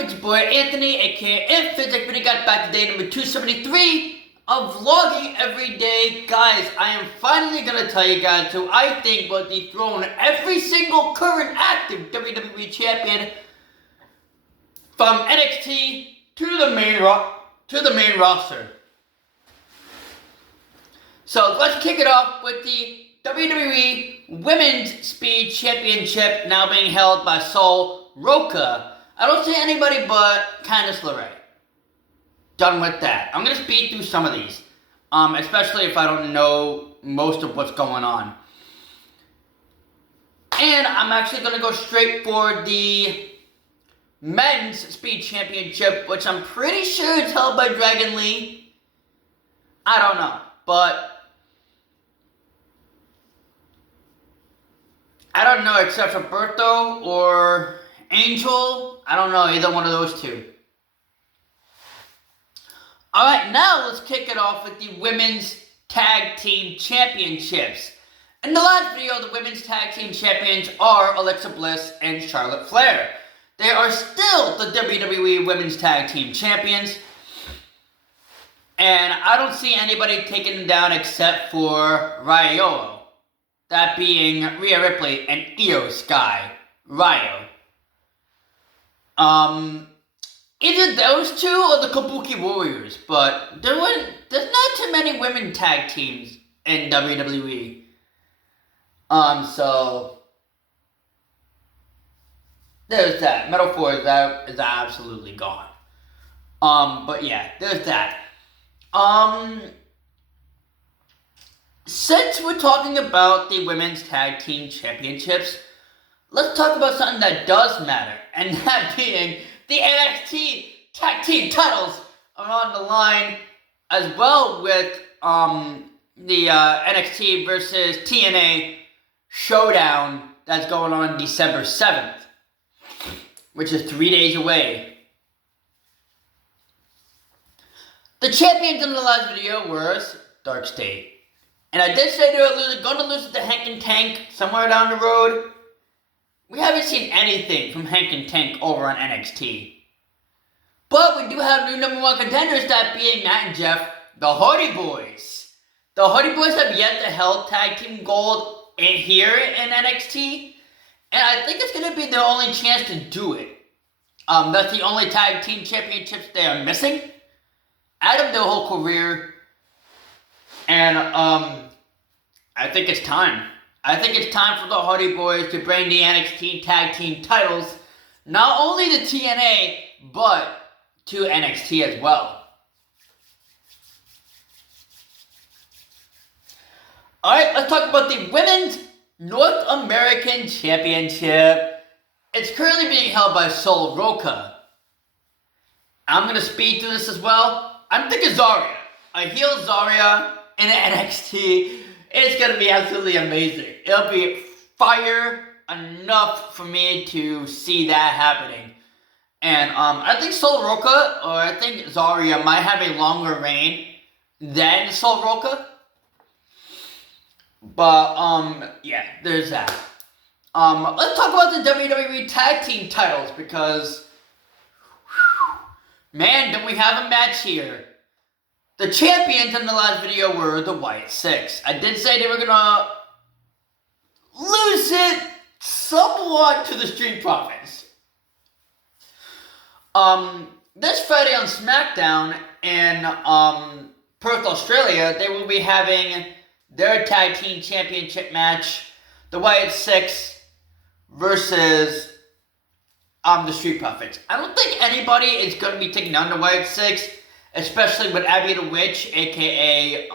It's your boy Anthony, aka Amphysic, but I got back to day number 273 of vlogging every day. Guys, I am finally gonna tell you guys who I think will dethrone every single current active WWE champion from NXT to the main roster. So let's kick it off with the WWE Women's Speed Championship now being held by Sol Roca. I don't see anybody but Candice LeRae. Done with that. I'm going to speed through some of these. Especially if I don't know most of what's going on. And I'm actually going to go straight for the Men's Speed Championship, which I'm pretty sure is held by Dragon Lee. I don't know. But I don't know except for Berto or Angel. I don't know either one of those two. Alright, now let's kick it off with the Women's Tag Team Championships. In the last video, the Women's Tag Team Champions are Alexa Bliss and Charlotte Flair. They are still the WWE Women's Tag Team Champions. And I don't see anybody taking them down except for Ryo. That being Rhea Ripley and Io Sky. Ryo. Either those two or the Kabuki Warriors, but there's not too many women tag teams in WWE. So there's that. Metal 4 is absolutely gone. But yeah, there's that. Since we're talking about the Women's Tag Team Championships, let's talk about something that does matter, and that being the NXT Tag Team titles are on the line, as well with the NXT versus TNA showdown that's going on December 7th, which is 3 days away. The champions in the last video was Dark State. And I did say they were going to lose to Hank and Tank somewhere down the road. We haven't seen anything from Hank and Tank over on NXT. But we do have new number one contenders, that being Matt and Jeff, the Hardy Boys. The Hardy Boys have yet to hold Tag Team Gold here in NXT. And I think it's going to be their only chance to do it. That's the only Tag Team Championships they are missing out of their whole career. And I think it's time. I think it's time for the Hardy Boys to bring the NXT Tag Team titles, not only to TNA, but to NXT as well. Alright, let's talk about the Women's North American Championship. It's currently being held by Sol Roca. I'm going to speed through this as well. I'm thinking Zarya. A heel Zarya in NXT. It's going to be absolutely amazing. It'll be fire enough for me to see that happening. And I think Sol Roca, or I think Zarya, might have a longer reign than Sol Roca. But, yeah, there's that. Let's talk about the WWE Tag Team titles, because, man, don't we have a match here. The champions in the last video were the Wyatt Six. I did say they were gonna lose it somewhat to the Street Profits. This Friday on SmackDown in Perth, Australia, they will be having their Tag Team Championship match, the Wyatt Six versus the Street Profits. I don't think anybody is going to be taking down the Wyatt Six, especially with Abby the Witch, aka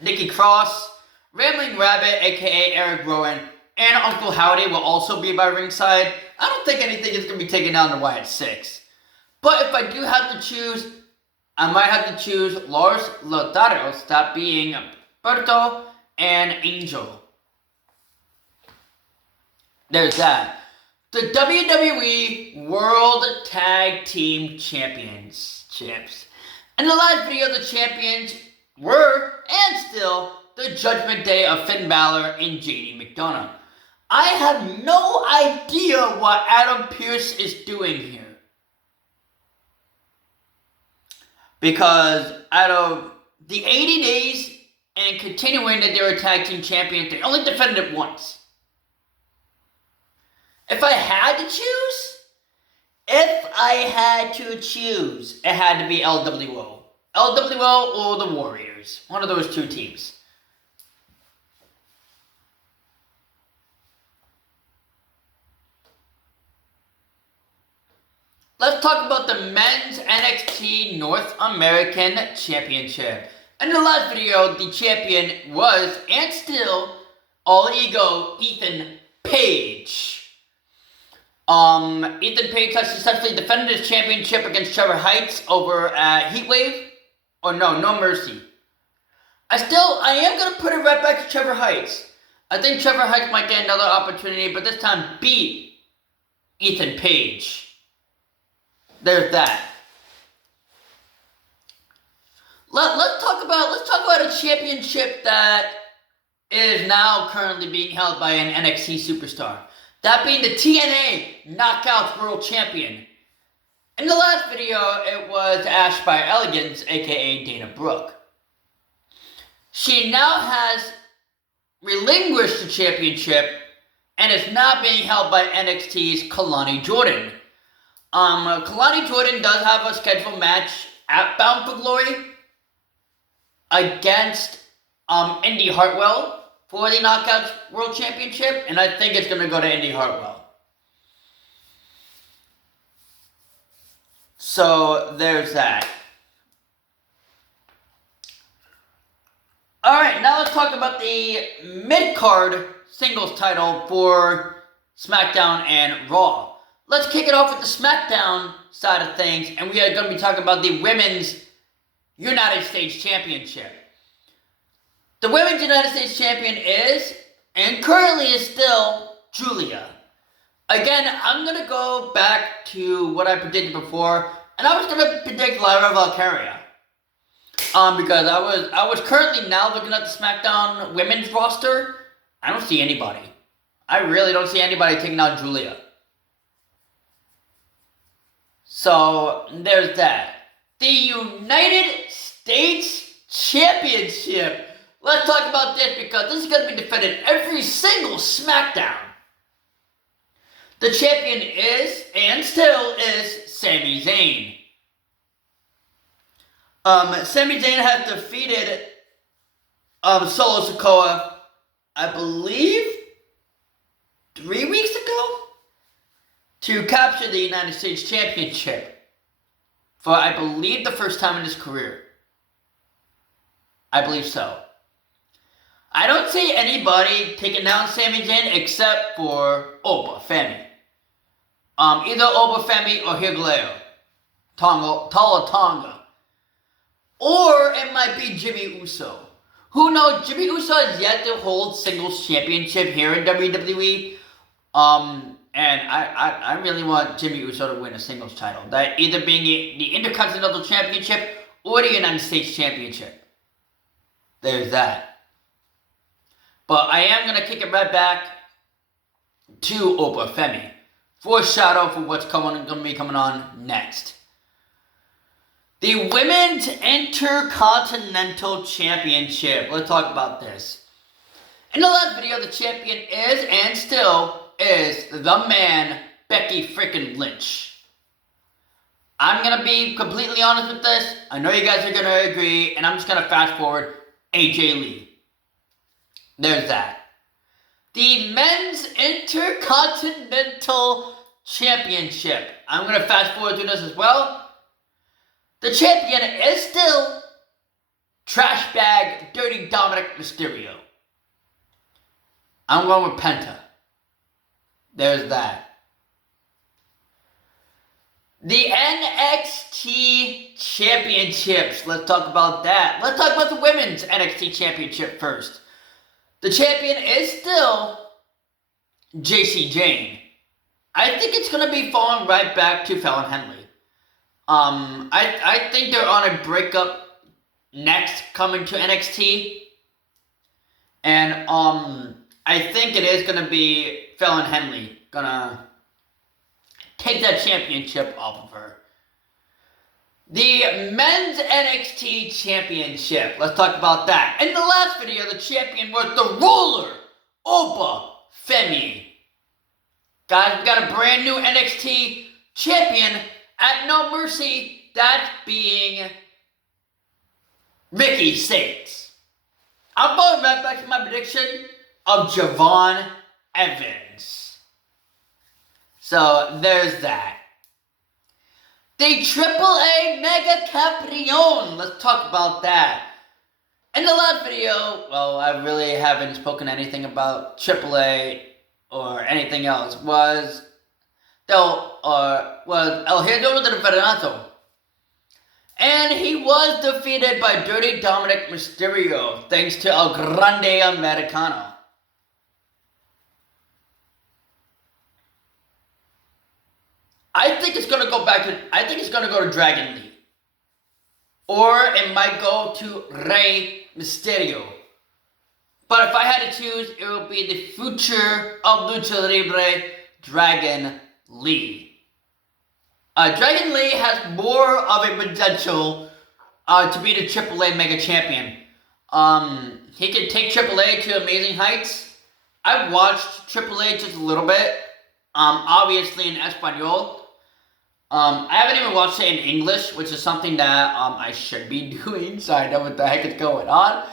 Nikki Cross, Rambling Rabbit, aka Eric Rowan, and Uncle Howdy will also be by ringside. I don't think anything is going to be taking down the Wyatt Six. But if I do have to choose, I might have to choose Los Lotharios, that being Berto and Angel. There's that. The WWE World Tag Team Championships. In the last video, the champions were, and still, the Judgment Day of Finn Balor and JD McDonough. I have no idea what Adam Pearce is doing here. Because out of the 80 days and continuing that they were tag team champions, they only defended it once. If I had to choose, it had to be LWO. LWO or the Warriors. One of those two teams. Let's talk about the Men's NXT North American Championship. In the last video, the champion was, and still, All Ego Ethan Page. Ethan Page has successfully defended his championship against Trevor Heights over Heatwave. Or no Mercy. I am going to put it right back to Trevor Heights. I think Trevor Heights might get another opportunity, but this time beat Ethan Page. There's that. Let's talk about a championship that is now currently being held by an NXT superstar. That being the TNA Knockouts World Champion. In the last video, it was Ash by Elegance, aka Dana Brooke. She now has relinquished the championship and is now being held by NXT's Kalani Jordan. Kalani Jordan does have a scheduled match at Bound for Glory against Indy Hartwell for the Knockouts World Championship, and I think it's going to go to Indy Hartwell. So, there's that. Alright, now let's talk about the mid-card singles title for SmackDown and Raw. Let's kick it off with the SmackDown side of things, and we are going to be talking about the Women's United States Championship. The Women's United States Champion is, and currently is still, Giulia. Again, I'm going to go back to what I predicted before, and I was going to predict Lyra Valkyria. Because I was currently now looking at the SmackDown women's roster. I don't see anybody. I really don't see anybody taking out Giulia. So, there's that. The United States Championship. Let's talk about this because this is going to be defended every single SmackDown. The champion is, and still is, Sami Zayn. Sami Zayn has defeated Solo Sikoa, I believe, 3 weeks ago, to capture the United States Championship for, I believe, the first time in his career. I believe so. I don't see anybody taking down Sami Zayn except for Oba Femi. Either Oba Femi or Hikuleo. Tala Tonga. Or it might be Jimmy Uso. Who knows? Jimmy Uso has yet to hold singles championship here in WWE. And I really want Jimmy Uso to win a singles title. That either being the Intercontinental Championship or the United States Championship. There's that. But I am going to kick it right back to Oba Femi. Foreshadow for what's going to be coming on next. The Women's Intercontinental Championship. Let's talk about this. In the last video, the champion is, and still is, the man, Becky frickin' Lynch. I'm going to be completely honest with this. I know you guys are going to agree, and I'm just going to fast forward AJ Lee. There's that. The Men's Intercontinental Championship. I'm going to fast forward through this as well. The champion is still Trash Bag Dirty Dominic Mysterio. I'm going with Penta. There's that. The NXT Championships. Let's talk about that. Let's talk about the Women's NXT Championship first. The champion is still JC Jane. I think it's going to be falling right back to Fallon Henley. I think they're on a breakup next coming to NXT. And I think it is going to be Fallon Henley going to take that championship off of her. The men's NXT championship. Let's talk about that. In the last video, the champion was the ruler, Oba Femi. Guys, we got a brand new NXT champion at No Mercy, that being Ricky Saints. I'm going right back to my prediction of Javon Evans. So, there's that. The AAA Mega Campeon. Let's talk about that. In the last video, well, I really haven't spoken anything about AAA or anything else. Was El Hijo del Veranato. And he was defeated by Dirty Dominic Mysterio, thanks to El Grande Americano. I think it's gonna go to Dragon Lee. Or it might go to Rey Mysterio. But if I had to choose, it would be the future of Lucha Libre, Dragon Lee. Dragon Lee has more of a potential to be the AAA Mega Champion. He can take AAA to amazing heights. I've watched AAA just a little bit, obviously in Espanol. I haven't even watched it in English, which is something that I should be doing, so I know what the heck is going on.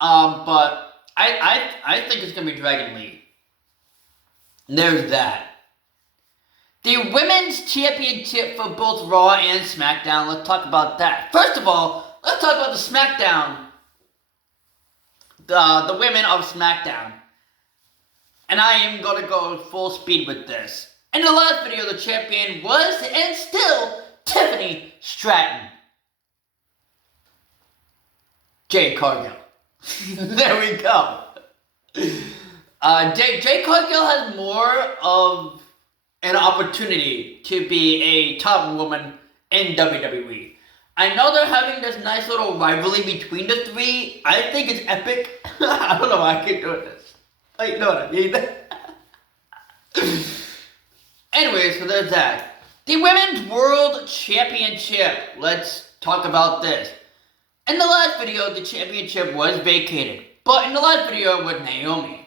But I think it's going to be Dragon Lee. There's that. The Women's Championship for both Raw and SmackDown. Let's talk about that. First of all, let's talk about the SmackDown. The women of SmackDown. And I am going to go full speed with this. In the last video, the champion was, and still, Tiffany Stratton. Jade Cargill. There we go. Jade Cargill has more of an opportunity to be a top woman in WWE. I know they're having this nice little rivalry between the three. I think it's epic. I don't know why I keep doing this. You know what I mean? Anyway, so there's that. The Women's World Championship. Let's talk about this. In the last video, the championship was vacated. But in the last video with Naomi.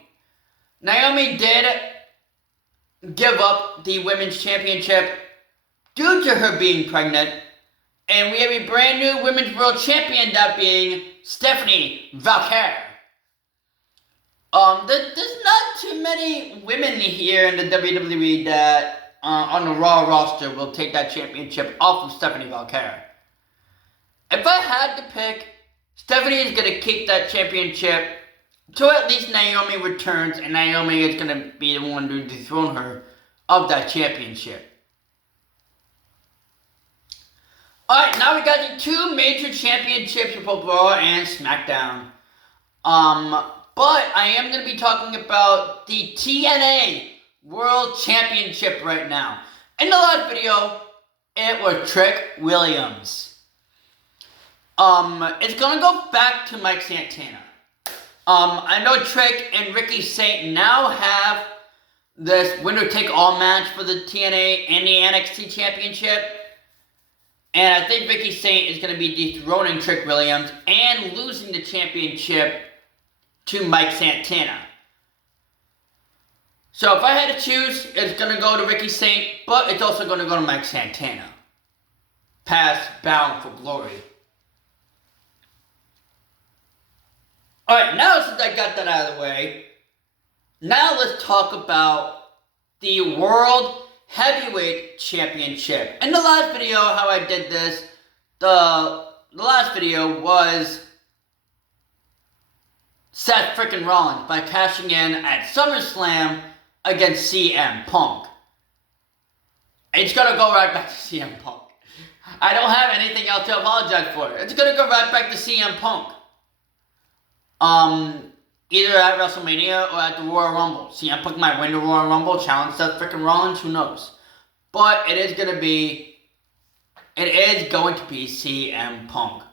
Naomi did give up the Women's Championship due to her being pregnant. And we have a brand new Women's World Champion, that being Stephanie Valkyrie. There's not too many women here in the WWE that on the Raw roster will take that championship off of Stephanie Valkyrie. If I had to pick, Stephanie is going to keep that championship till at least Naomi returns, and Naomi is going to be the one to dethrone her of that championship. Alright, now we got the two major championships for both Raw and SmackDown. But I am going to be talking about the TNA World Championship right now. In the last video, it was Trick Williams. It's going to go back to Mike Santana. I know Trick and Ricky Saint now have this winner-take-all match for the TNA and the NXT Championship. And I think Ricky Saint is going to be dethroning Trick Williams and losing the championship to Mike Santana. So if I had to choose, it's going to go to Ricky Saint, but it's also going to go to Mike Santana. Past Bound for Glory. Alright, now since I got that out of the way, now let's talk about the World Heavyweight Championship. In the last video, how I did this, the last video was Seth frickin' Rollins by cashing in at SummerSlam against CM Punk. It's gonna go right back to CM Punk. I don't have anything else to apologize for. It's gonna go right back to CM Punk. Either at WrestleMania or at the Royal Rumble. CM Punk might win the Royal Rumble, challenge Seth frickin' Rollins, who knows. But it is going to be CM Punk.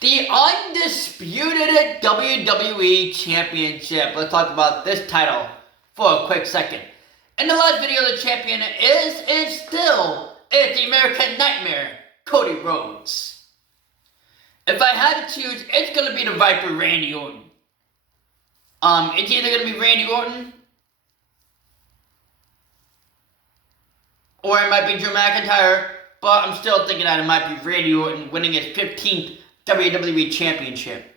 The undisputed WWE Championship. Let's talk about this title for a quick second. In the last video, the champion is still the American Nightmare, Cody Rhodes. If I had to choose, it's gonna be the Viper Randy Orton. It's either gonna be Randy Orton or it might be Drew McIntyre, but I'm still thinking that it might be Randy Orton winning his 15th WWE Championship.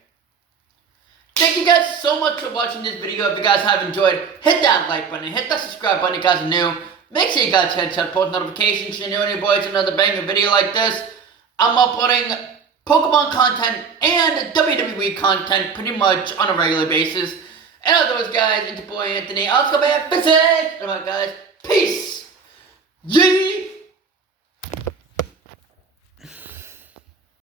Thank you guys so much for watching this video. If you guys have enjoyed, hit that like button, hit that subscribe button if you guys are new. Make sure you guys hit that post notifications so you know when your boys another banger video like this. I'm uploading Pokemon content and WWE content pretty much on a regular basis. And otherwise, guys, it's your boy Anthony. I'll come back. Alright, guys. Peace. Yeah.